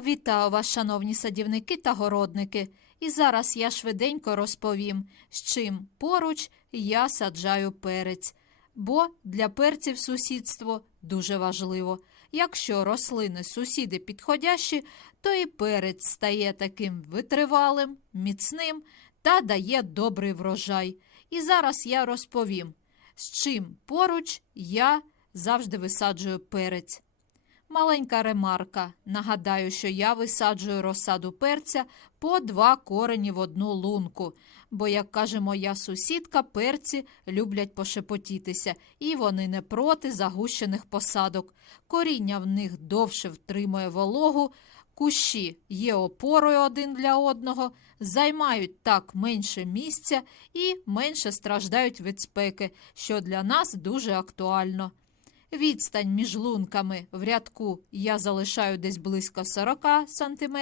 Вітаю вас, шановні садівники та городники. І зараз я швиденько розповім, з чим поруч я саджаю перець. Бо для перців сусідство дуже важливо. Якщо рослини сусіди підходящі, то і перець стає таким витривалим, міцним та дає добрий врожай. І зараз я розповім, з чим поруч я завжди висаджую перець. Маленька ремарка. Нагадаю, що я висаджую розсаду перця по два корені в одну лунку. Бо, як каже моя сусідка, перці люблять пошепотітися, і вони не проти загущених посадок. Коріння в них довше втримує вологу, кущі є опорою один для одного, займають так менше місця і менше страждають від спеки, що для нас дуже актуально. Відстань між лунками в рядку я залишаю десь близько 40 см,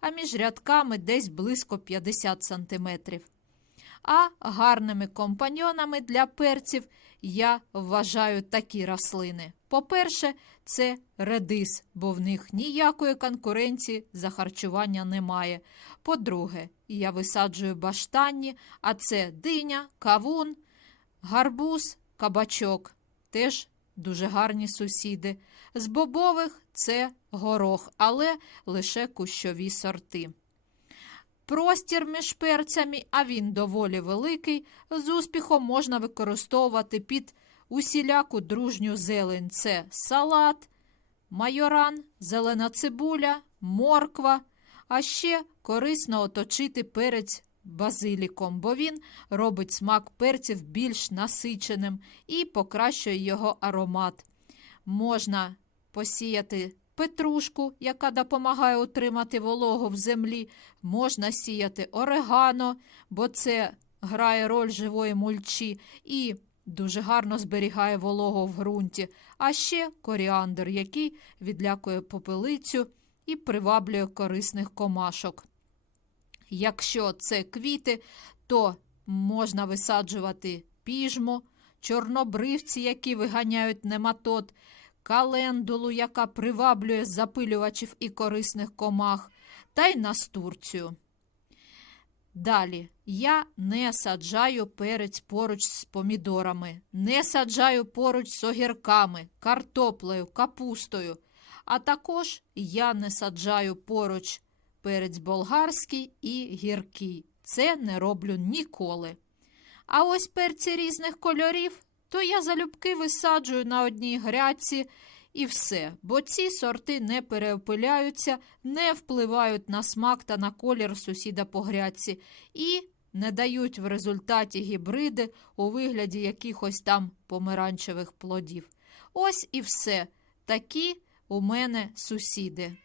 а між рядками десь близько 50 см. А гарними компаньонами для перців я вважаю такі рослини. По-перше, це редис, бо в них ніякої конкуренції за харчування немає. По-друге, я висаджую баштанні, а це диня, кавун, гарбуз, кабачок. Теж дуже гарні сусіди. З бобових це горох, але лише кущові сорти. Простір між перцями, а він доволі великий, з успіхом можна використовувати під усіляку дружню зелень. Це салат, майоран, зелена цибуля, морква, а ще корисно оточити перець базиліком, бо він робить смак перців більш насиченим і покращує його аромат. Можна посіяти петрушку, яка допомагає утримати вологу в землі, можна сіяти орегано, бо це грає роль живої мульчі і дуже гарно зберігає вологу в ґрунті, а ще коріандр, який відлякує попелицю і приваблює корисних комашок. Якщо це квіти, то можна висаджувати піжму, чорнобривці, які виганяють нематод, календулу, яка приваблює запилювачів і корисних комах, та й настурцію. Далі я не саджаю перець поруч з помідорами, не саджаю поруч з огірками, картоплею, капустою, а також я не саджаю поруч перець болгарський і гіркий. Це не роблю ніколи. А ось перці різних кольорів, то я залюбки висаджую на одній грядці і все, бо ці сорти не переопиляються, не впливають на смак та на колір сусіда по грядці і не дають в результаті гібриди у вигляді якихось там помаранчевих плодів. Ось і все. Такі у мене сусіди.